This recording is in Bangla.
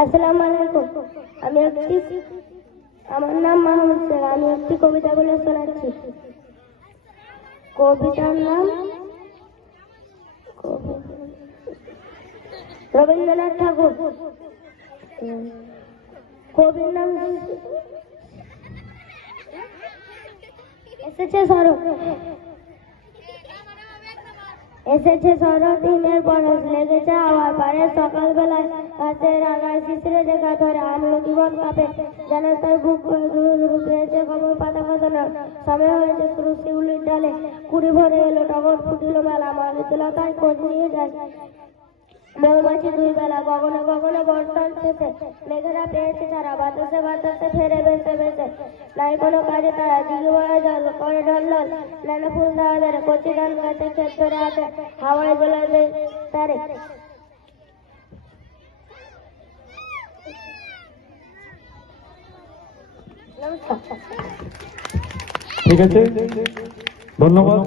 আসসালামু আলাইকুম। আমার নাম মাহমুদ শেখ। আমি একটি কবিতা বলে শোনাচ্ছি। কবিতার নাম রবীন্দ্রনাথ ঠাকুর। কবির নাম এসেছে শরৎ। এসেছে শরৎ, দিনের পরশ লেগেছে আবার পারে। সকালবেলায় গাছের আগায় শিশিরে দেখা ধরে আমলকি বন কাঁপে, যেন তার বুক পেয়েছে খবর। পাতা খসানো সময় হয়েছে শুরু, শিউলির ডালে কুড়ি ভরে এলো টগর, ফুটিল মেলা। মালতীলতায় খোঁজ নিয়ে যায় মৌমাছি দুই বেলা। গগনে গগনে বর্ষণ শেষে মেঘেরা পেয়েছে ছাড়া, বাতাসে বাতাসে ফেরে ভেসে ভেসে। নাই কোনো কাজে তারা দিকে বড় জল করে ঢলঢল, নানা ফুল দেওয়া ধরে কচি ধান গাছে ক্ষেত ধরে আছে হাওয়ায় দোলালে তারে। ঠিক আছে, ধন্যবাদ।